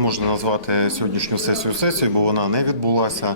можна назвати сьогоднішню сесію сесією, бо вона не відбулася.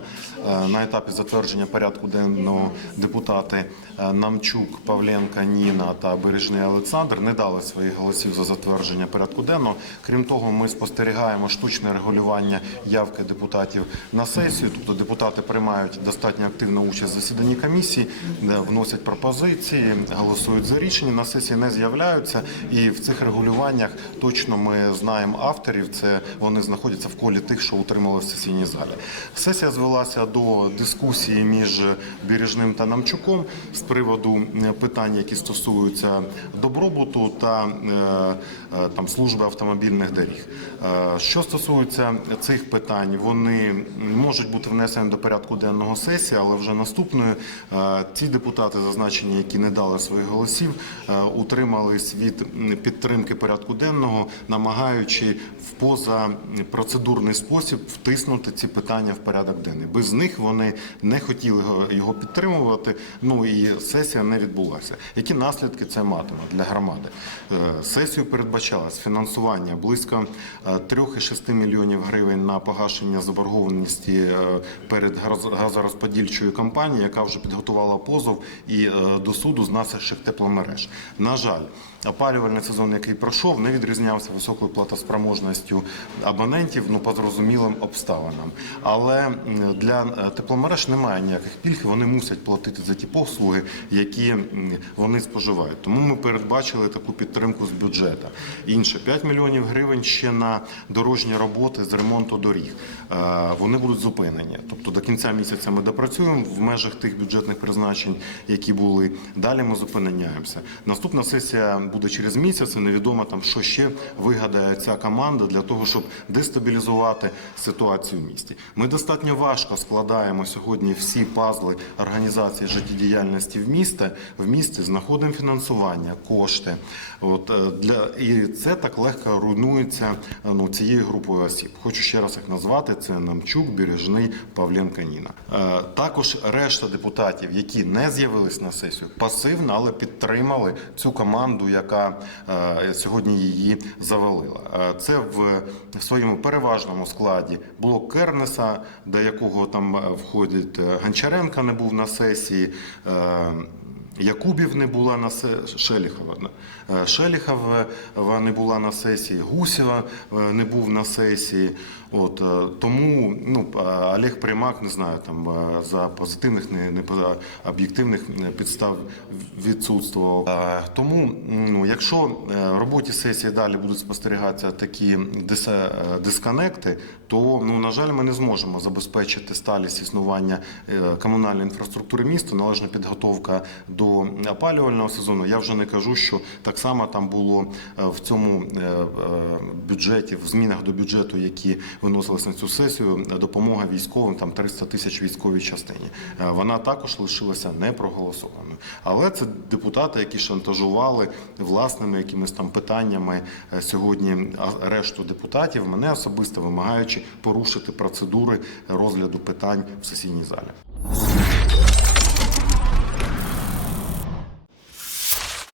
Е, На етапі затвердження порядку денного депутати е, Намчук, Павленка, Ніна та Бережний Олександр не дали своїх голосів за затвердження порядку денного. Крім того, ми спостерігаємо штучне регулювання явки депутатів на сесію. Тобто депутати приймають достатньо активну участь в засіданні комісії, вносять пропозиції, голосують за рішення. На сесії не з'являються, і в цих регулюваннях точно ми знаємо авторів. Це вони знаходяться в колі тих, що утримали в сесійній залі. Сесія звелася до дискусії між Бережним та Намчуком з приводу е, питань, які стосуються добробуту та е, е, там служби автомобільних доріг. Що стосується цих питань, вони можуть бути внесені до порядку денного сесії, але вже наступною е, ті депутати, зазначені, які не дали своїх голосів, утримались від підтримки порядку денного, намагаючи в позапроцедурний спосіб втиснути ці питання в порядок денний. Без них вони не хотіли його- підтримувати. Ну і сесія не відбулася. Які наслідки це матиме для громади? Е, Сесію передбачалось фінансування близько е, 3,6 мільйонів гривень на погашення заборгованості е, перед газ- газорозподільчою компанією, яка вже підготувала позов і е, до суду з наших тепломереж. На жаль, опалювальний сезон, який пройшов, не відрізнявся високою платоспроможністю абонентів, ну по зрозумілим обставинам. Але для е, тепломереж немає ніяких пільг, вони мусять платити за ті послуги, які вони споживають. Тому ми передбачили таку підтримку з бюджету. Інше 5 мільйонів гривень ще на дорожні роботи з ремонту доріг. Е, Вони будуть зупинені. Тобто до кінця місяця ми допрацюємо в межах тих бюджетних призначень, які були. Далі ми зупиняємося. Наступна сесія буде через місяць. і Невідомо там, що ще вигадає ця команда для того, щоб дестабілізувати ситуацію в місті. Ми достатньо важко складаємо сьогодні всі пазли організації життєдіяльності в місті. В місті знаходимо фінансування, кошти. От е, для і це так легко руйнується е, ну, цією групою осіб. Хочу ще раз їх назвати: це Намчук, Бережний, Павленка Ніна. Е, Також решта депутатів, які не з'явились на сесію, пасивно, але підтримали цю команду, яка е, сьогодні її завалила. Е, Це в своєму переважному складі блок Кернеса, до якого там е, входить е, Гончаренка, не був на сесії. Якубів не була на се... Шеліхова. Е, Шеліхова не була на сесії, Гусєва е, не був на сесії. От е, тому ну Олег Примак не знаю там за позитивних, не, не об'єктивних підстав відсутствував. Тому ну, якщо в роботі сесії далі будуть спостерігатися такі е, дисконекти, то ну на жаль, ми не зможемо забезпечити сталість існування комунальної інфраструктури міста, належна підготовка до опалювального сезону. Я вже не кажу, що так само там було е, в цьому е, е, бюджеті, в змінах до бюджету, які виносились на цю сесію, допомога військовим там 300 тисяч військовій частині. Вона також лишилася не проголосованою. Але це депутати, які шантажували власними якимись там питаннями сьогодні решту депутатів, мене особисто вимагаючи порушити процедури розгляду питань в сесійній залі.